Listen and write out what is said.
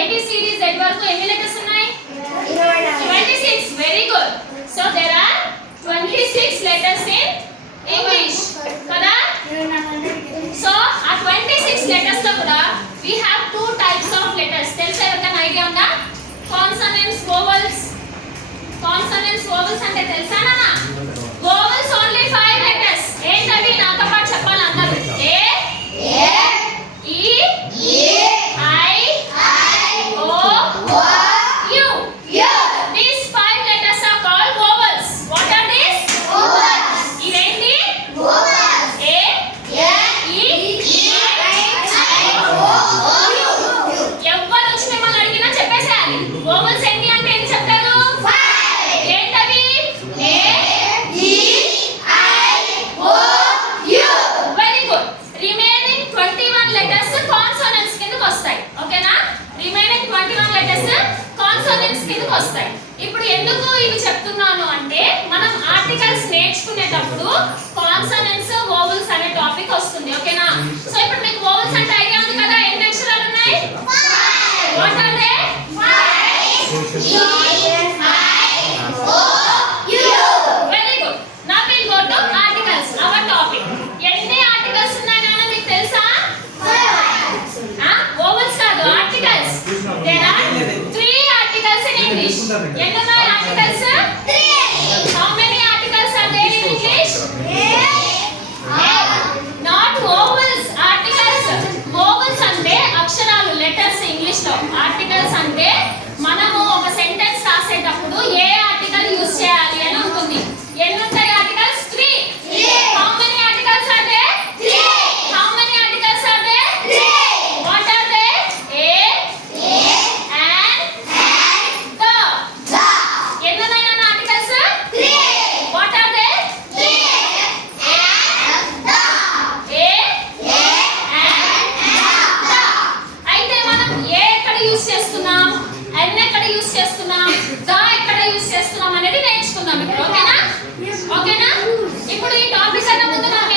ABCD Z వరకు ఎన్ని letters ఉన్నాయి? 26. Very good. So there are 26 letters in English కదా. సో ఆ 26 లెటర్స్ లో కూడా we have two types of letters. తెలుసా ఎవరికైనా ఐడియా ఉందా? Consonants, vowels. కాన్సనెంట్స్, వోవెల్స్ అంటే తెలుసా నాన్న? Vowels only 5 letters. ఏంటది? నాతో పాటు చెప్పాలి అందరూ. A E I O U. These 5 letters are called vowels. What are these? ఇవేంటి? ఏ ఈ ఎవరు వచ్చి మిమ్మల్ని అడిగినా చెప్పేసేయాలి. వోవెల్స్ ఎన్ని అంటే ఎన్ని చెప్తారు? 5. ఏంటవి? A E I O U. Very good. Remaining 21 letters consonants కిందకి వస్తాయి. ఓకేనా? రిమైనింగ్ 21 లెటర్స్ కాన్సోనెంట్స్ కిందకి వస్తాయి. ఇప్పుడు ఎందుకు ఇవి చెప్తున్నాను అంటే మనం ఆర్టికల్స్ నేర్చుకునేటప్పుడు కాన్సోనెంట్స్, వోవెల్స్ అనే టాపిక్ వస్తుంది. ఓకేనా? సో ఇప్పుడు మీకు వోవెల్స్ అంటే ఐడియా ఉంది కదా? ఎన్ని అక్షరాలు ఉన్నాయి? 5. What are they? 5 E I O U. Very good. Now will go to articles, our topic. ఎన్ని ఆర్టికల్స్ ఉన్నాయి నాన్న మీకు తెలుసా? 5. వోవెల్స్ కాదు, articles. There are 3 articles in English. ఎన్ని ఉన్నాయి articles? 3. How many articles are there in English? Not vowels, articles. Vowels అంటే అక్షరాలు, లెటర్స్ ఇంగ్లీష్ లో. ఆర్టికల్స్ అంటే మనము ఒక సెంటెన్స్ రాసేటప్పుడు ఏ ఆర్టికల్ యూస్ చేయాలి అని ఉంటుంది. ఎన్ని ఉంటాయి articles? 3. How many articles are there? 3. How many articles are there? 3. What are they? A and the. ఎన్ని ఉన్నాయి నాన్న articles? 3. What are they? A and the. అయితే మనం ఏ ఎక్కడ యూస్ చేస్తున్నాం, ఎన్ ఎక్కడ యూస్ చేస్తున్నాం, ద ఎక్కడ యూస్ చేస్తున్నాం అనేది నేర్చుకుందాం ఇప్పుడు. ఓకేనా? ఓకేనా? ఇప్పుడు ఈ టాపిక్ అన్న ముందు మనం